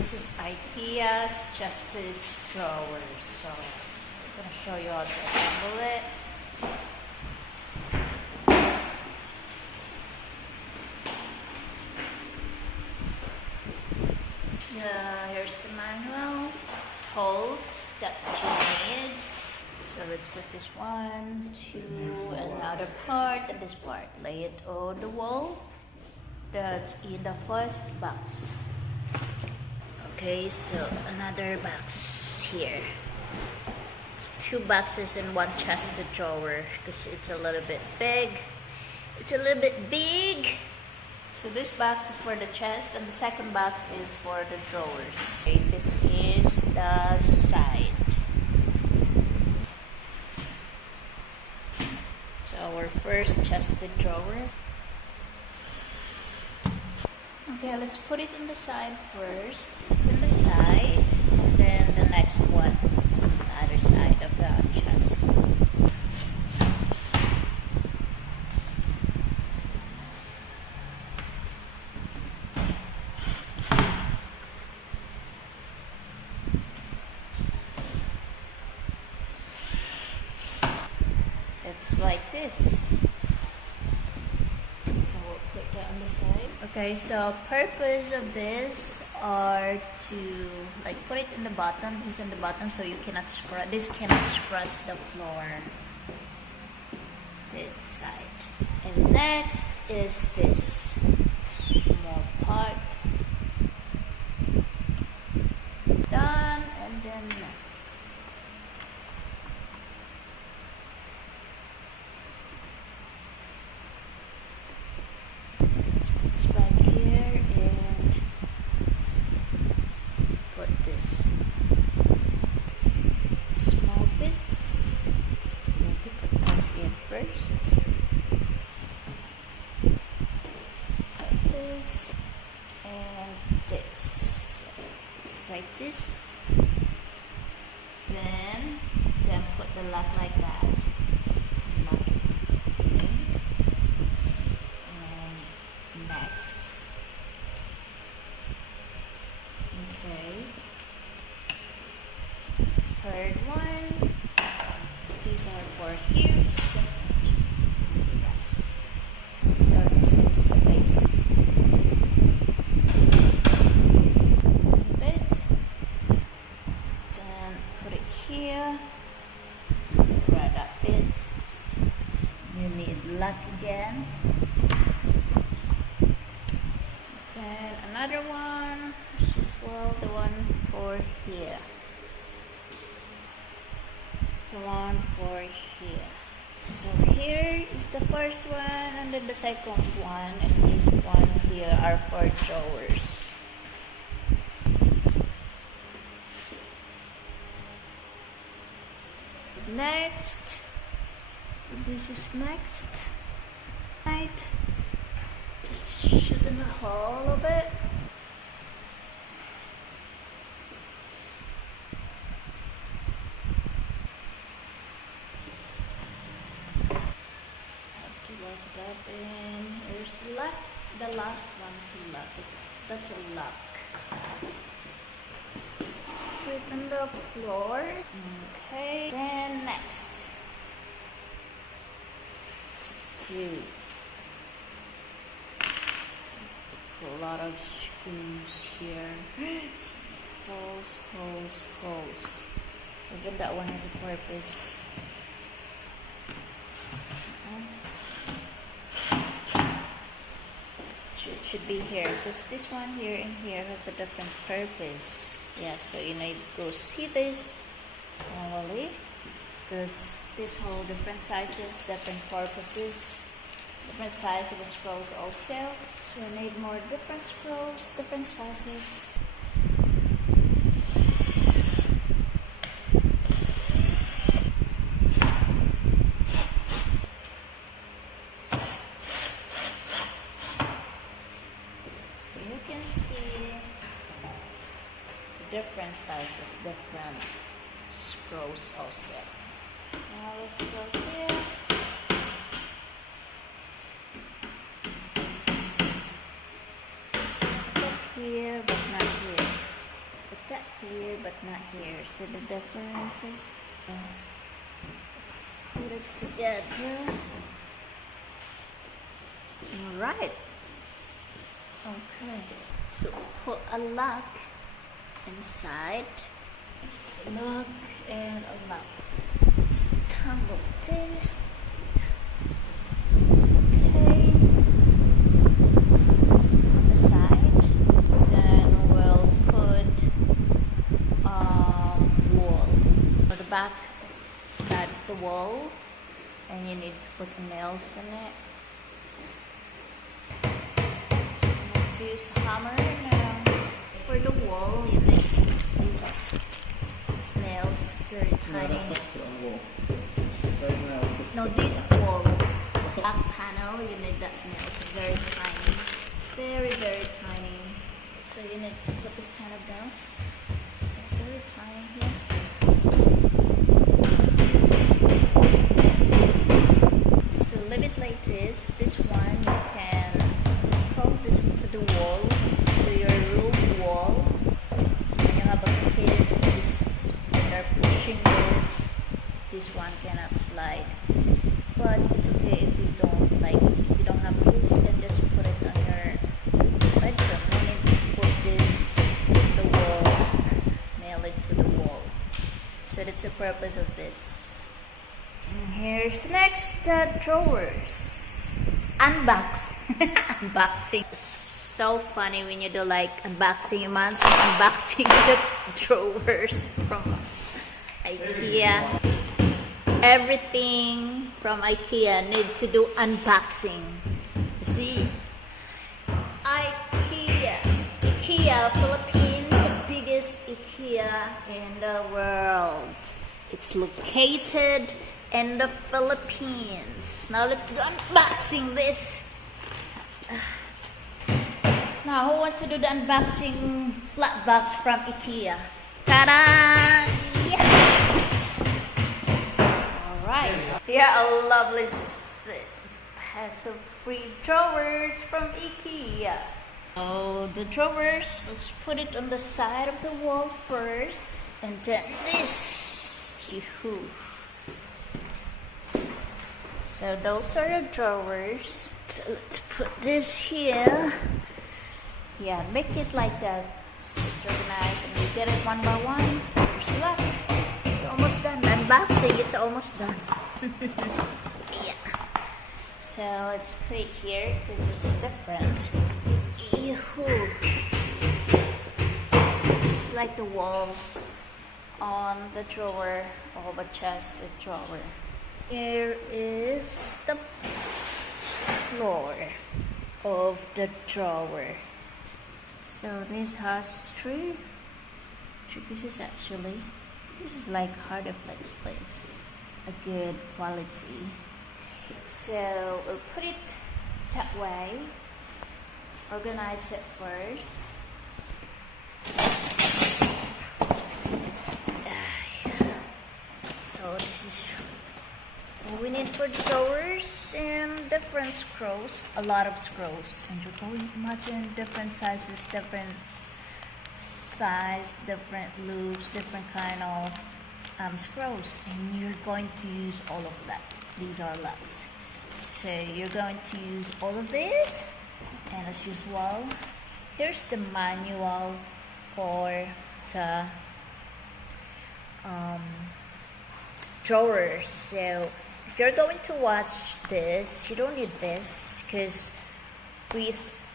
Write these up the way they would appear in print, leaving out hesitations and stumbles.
This is IKEA's chested drawer. So I'm gonna show you how to assemble it. Here's the manual, tools that you need. So let's put this one, two, another part, and this part. Lay it on the wall. That's in the first box. Okay, so another box here. It's two boxes in one chested drawer because it's a little bit big. It's a little bit big. So this box is for the chest and the second box is for the drawers. Okay, this is the side. So our first chested drawer. Okay, let's put it on the side first. It's on the side, and then the next one on the other side of the chest. It's like this. So we'll put that on the side. Okay, so purpose of this are to like put it in the bottom. This is in the bottom, so you cannot scratch. This cannot scratch the floor. This side. And next is this small part. Done, and then next. Let's put this back here and put this small bits. So we need to put this in first. Like this and this. It's like this. Then put the lock like that. Lock it in. And next. Okay. Third one. These are for here. It's different from the rest. So this is the basic. Bit. Then put it here. So where that fits. You need lock again. Then another one, which is well the one for here. The one for here. So here is the first one, and then the second one, and this one here are for drawers. Next, so this is next. Right. Just shoot in the hole of it. Have to lock it up, and here's the lock. The last one to lock it. That's a lock. Let's put it on the floor. Okay. Then next. Two. A lot of screws here. Holes. Even that one has a purpose. Should be here because this one here and here has a different purpose. Yeah, so you need to go see this manually because this whole different sizes, different purposes, different size of the screws also. So you need more different screws, different sizes. So you can see different sizes, different screws also. Now let's go here. Here, but not here. here but not here. See the differences? Let's put it together. Alright. Okay. So put a lock inside. A lock and a lock. Let's tumble this. Okay. On the side. Then we'll put wall. For the back side of the wall. And you need to put nails in it. So use a hammer now. For the wall, you need these nails very tiny. No, this wall, back panel, you need that nails very tiny, very tiny. So you need to put this kind of nails, very tiny here. So leave it like this. This one you can scroll this into the wall, to your room wall. So when you have a kids, when they're pushing this one cannot slide. But it's okay if you don't have kids, you can just put it on your bedroom. You need to put this in the wall, nail it to the wall. So that's the purpose of this. And here's next drawers. It's unboxing. So funny when you do like unboxing. Imagine unboxing the drawers from IKEA. Everything from IKEA need to do unboxing. You see, IKEA Philippines, the biggest IKEA in the world. It's located in the Philippines. Now let's do unboxing this. Now who wants to do the unboxing flat box from IKEA? Ta-da! Yeah. Alright. Yeah, a lovely set. Packs of free drawers from IKEA. So the drawers, let's put it on the side of the wall first. And then this. Yoo-hoo. So those are the drawers. So let's put this here. Yeah, make it like that. So it's organized and you get it one by one. There's a lot. It's almost done. Unboxing, it's almost done. Yeah. So let's put it here because it's different. Yoo-hoo. It's like the wall on the drawer of a chest drawer. Here is the floor of the drawer. So this has three pieces actually. This is like harder flex plates, a good quality. So we'll put it that way. Organize it first. So this is what we need for drawers and different screws, a lot of screws, and you're going to imagine different sizes, different size, different loops, different kind of screws, and you're going to use all of that. These are lugs. So you're going to use all of this, and as usual, here's the manual for the drawers. So if you're going to watch this, you don't need this because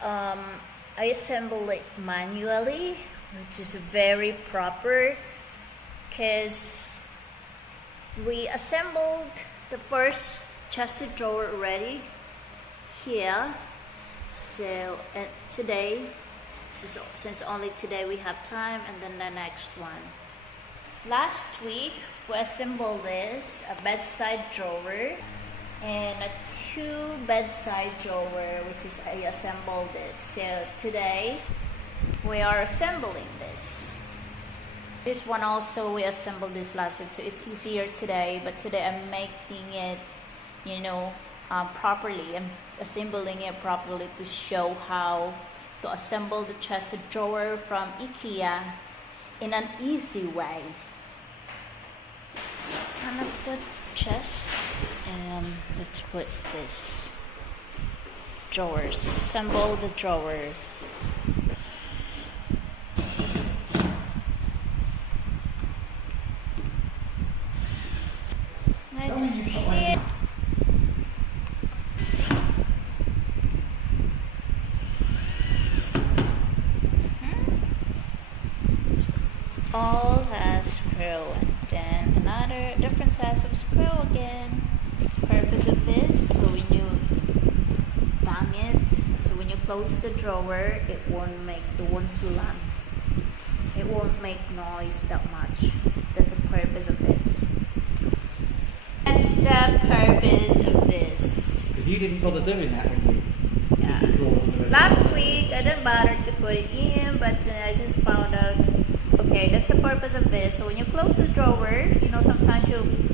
I assemble it manually, which is very proper because we assembled the first chest drawer already here. So today, since only today we have time, and then the next one. Last week we assembled this, a bedside drawer and a 2 bedside drawer, which is I assembled it. So today we are assembling this. This one also we assembled this last week, so it's easier today, but today I'm making it, properly. I'm assembling it properly to show how to assemble the chest drawer from IKEA in an easy way. Stand up the chest and let's put this drawers. Assemble the drawer. Next here. All has screw, and then another different size of screw again. Purpose of this, so when you bang it, so when you close the drawer, it won't slam. It won't make noise that much. That's the purpose of this. That's the purpose of this. Because you didn't bother doing that when you Yeah. did the drawers and the Last week I didn't bother to put it in, but I just found out. Okay, that's the purpose of this. So when you close the drawer, you know sometimes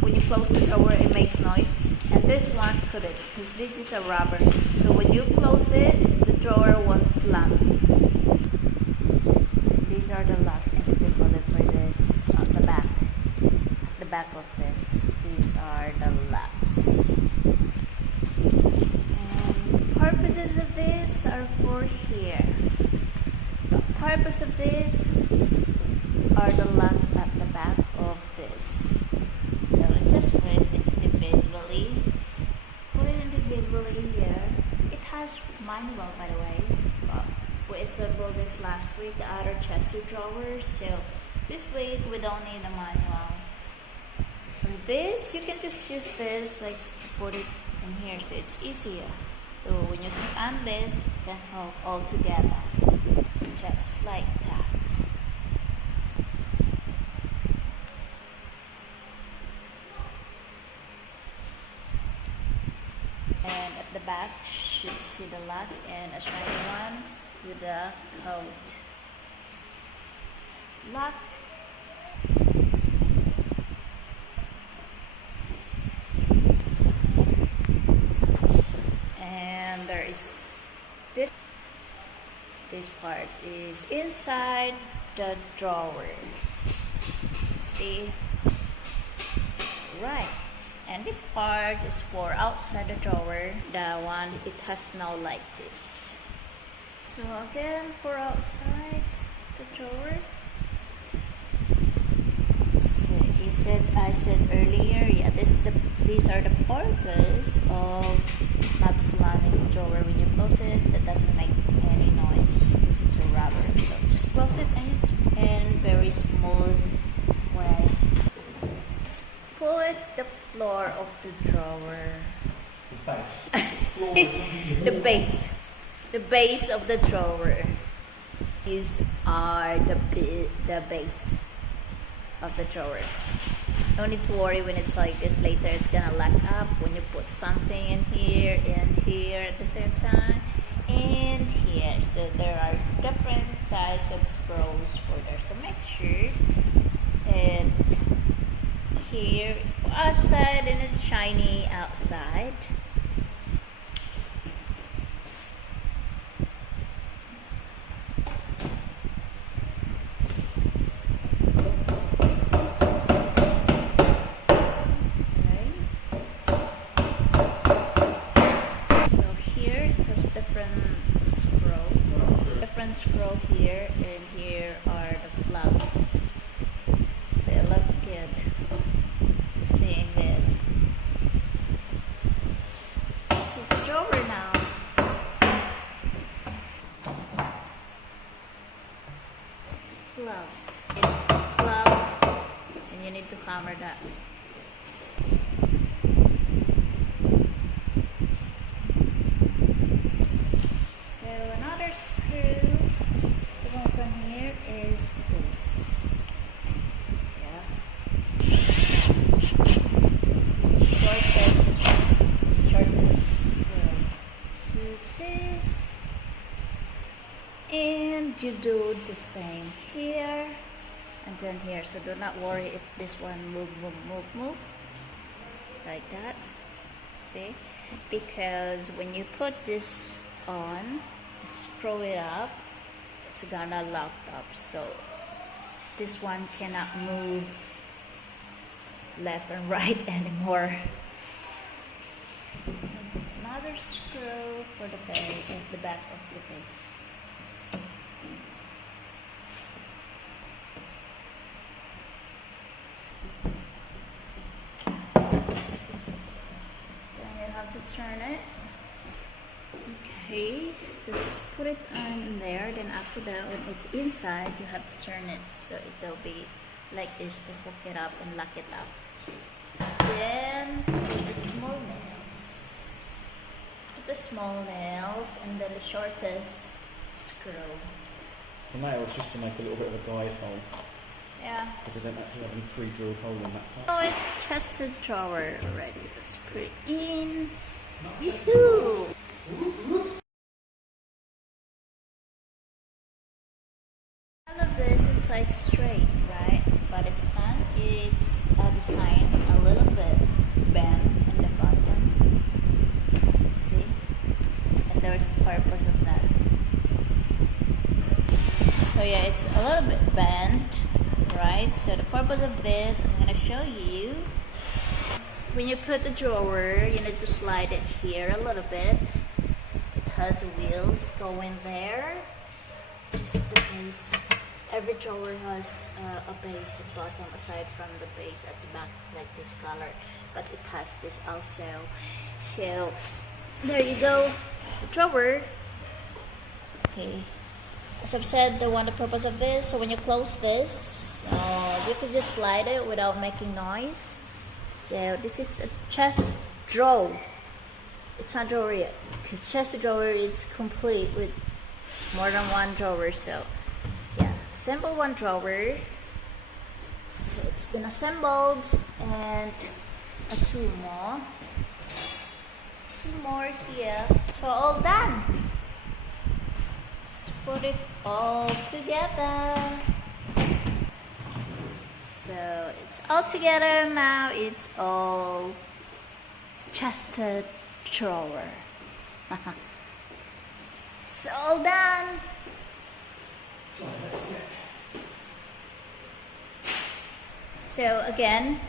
when you close the drawer it makes noise, and this one couldn't because this is a rubber. So when you close it, the drawer won't slam. These are the lock and the bullet for this on the back. At the back of this, these are the locks. And purposes of this are for here. The purpose of this are the locks at the back of this. So let's just put it individually. Put it individually here. It has manual, by the way. We assembled this last week, the other chest drawers. So this week we don't need a manual. And this, you can just use this, like put it in here, so it's easier. So when you stand this, you can hold all together, just like that. And at the back, you see the lock and a shiny one with the code. Lock. And there is this. This part is inside the drawer. See? Right. And this part is for outside the drawer. The one, it has no like this. So again, for outside the drawer. So I said earlier, yeah, these are the purpose of not slamming the drawer when you close it. That doesn't make any noise because it's a rubber. So just close it and it's in very smooth way. Put the floor of the drawer. The base of the drawer are the base of the drawer. No need to worry when it's like this later. It's gonna lock up when you put something in here and here at the same time and here. So there are different size of screws for there. So make sure it here is for outside and it's shiny outside. Okay. So here it has different screw here, and here are the plugs. So let's get seeing this. So it's a drawer now. It's a plug. It's a plug, and you need to hammer that. So another screw to go from here is this. Yeah. Shortest screw to this, and you do the same here and then here. So do not worry if this one move like that. See, because when you put this on, screw it up, it's gonna lock up. So this one cannot move left and right anymore. Another screw for the base at the back of the base. Then you have to turn it. Okay, just put it on there. Then after that, when it's inside, you have to turn it so it will be like this to hook it up and lock it up. Then put the small nails. Put the small nails and then the shortest screw. The nails just to make a little bit of a guide hole. Yeah. Because they don't actually have any pre-drilled hole in that part. Oh, it's chested drawer already. Let's put it in. Woohoo! All of this is like straight, right? But it's not. It's designed a little bit bent in the bottom. See? And there's a purpose of that. So yeah, it's a little bit bent, right? So the purpose of this, I'm gonna show you. When you put the drawer, you need to slide it here a little bit. It has wheels going there. This is the base. Every drawer has a base at bottom aside from the base at the back, like this color. But it has this also. So there you go, the drawer. Okay. As I've said, the purpose of this, so when you close this, you can just slide it without making noise. So this is a chest drawer. It's not drawer yet, because chest drawer is complete with more than one drawer. So yeah, assemble one drawer. So it's been assembled, and two more here. So all done. Put it all together. So it's all together now. It's all chested drawer. It's all done. So again,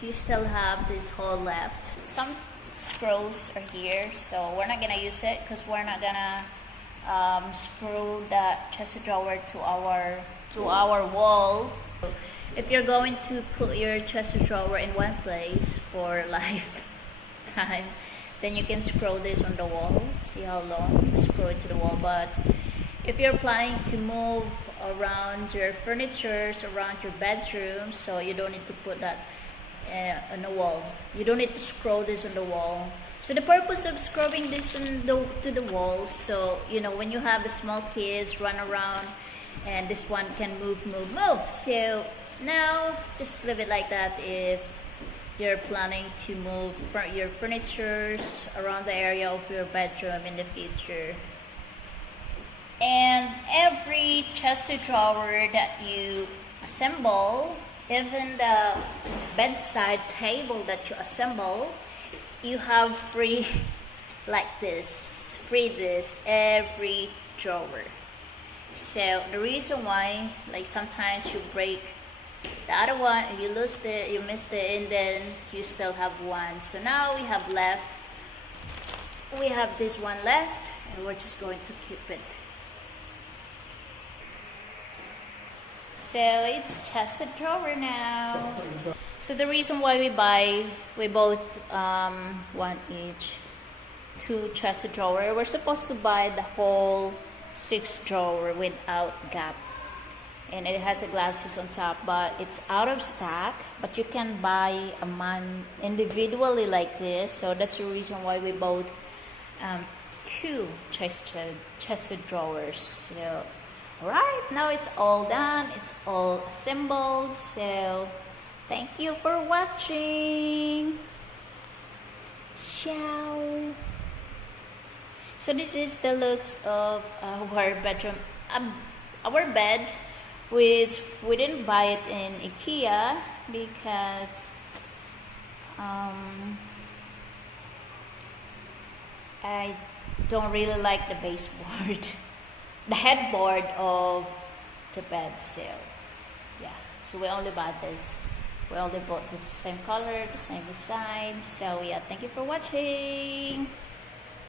you still have this hole left. Some screws are here, so we're not gonna use it because we're not gonna screw the chest drawer to our wall. If you're going to put your chest drawer in one place for lifetime, then you can screw this on the wall. See how long? Screw it to the wall. But if you're planning to move around your furniture, around your bedroom, so you don't need to put that on the wall. You don't need to screw this on the wall. So the purpose of screwing this to the wall, so you know when you have the small kids run around, and this one can move. So now just leave it like that if you're planning to move your furniture around the area of your bedroom in the future. And every chest drawer that you assemble, even the bedside table that you assemble, you have free like this, every drawer. So the reason why, like sometimes you break the other one, you lose it, you missed it, and then you still have one. So now we have this one left, and we're just going to keep it. So it's chested drawer now. So the reason why we both one each, two chest drawer. We're supposed to buy the whole 6 drawer without gap, and it has a glasses on top, but it's out of stock. But you can buy a man individually like this. So that's the reason why we bought 2 chested drawers. So alright, now it's all done, it's all assembled. So thank you for watching. Ciao. So this is the looks of our bedroom, our bed, which we didn't buy it in IKEA because I don't really like the baseboard, the headboard of the bed. So Yeah, so we only bought this. We only bought the same color, the same design. So yeah, thank you for watching.